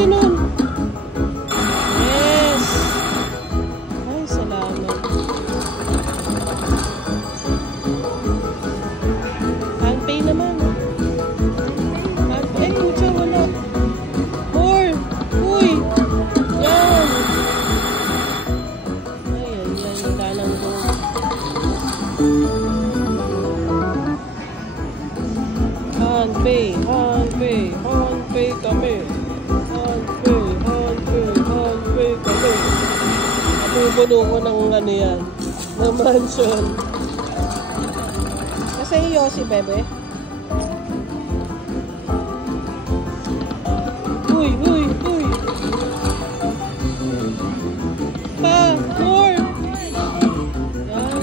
Ganun. Yes. Ay, salamat. Handpay naman. Handpay. Ay, mucha, wala. More. Uy. Yan. Ay, yan. Wala lang po. Handpay. Handpay. Handpay kami. Handpay kami. Napupuno ko ng ano yan, ng mansion. Kasi iyo si Bebe. Uy, uy, uy. Pa, more. Yan.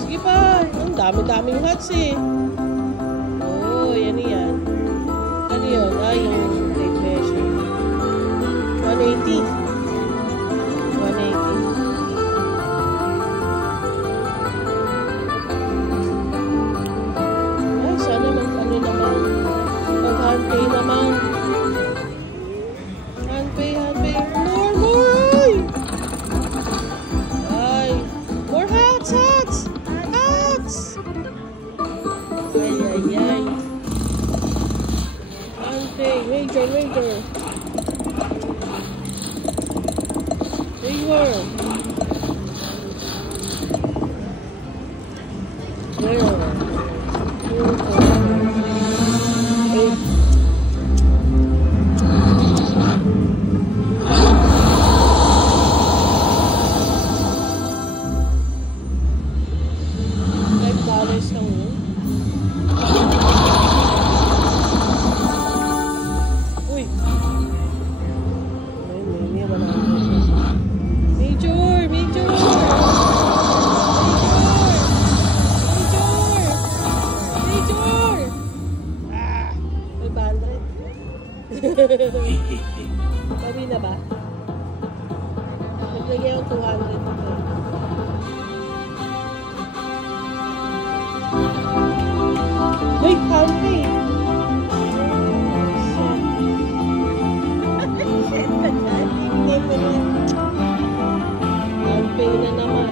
Sige pa. Ang dami-daming hats eh. Oh, yan yan. Ano yun? Ay, yung weight measure. 180. 180. Ay, sana mag-ano naman. Mag-handpay naman. Handpay, handpay. More, more! Ay! More hats, hats! Hats! Ay, ay, ay. Handpay, wager, wager. Wager. $5 lang yun. Uy! May wala. Major! Major! Major! Ah! 500. Sabi na ba? Naglagay ako 200 dito. Uy! Handpay! Handpay na naman.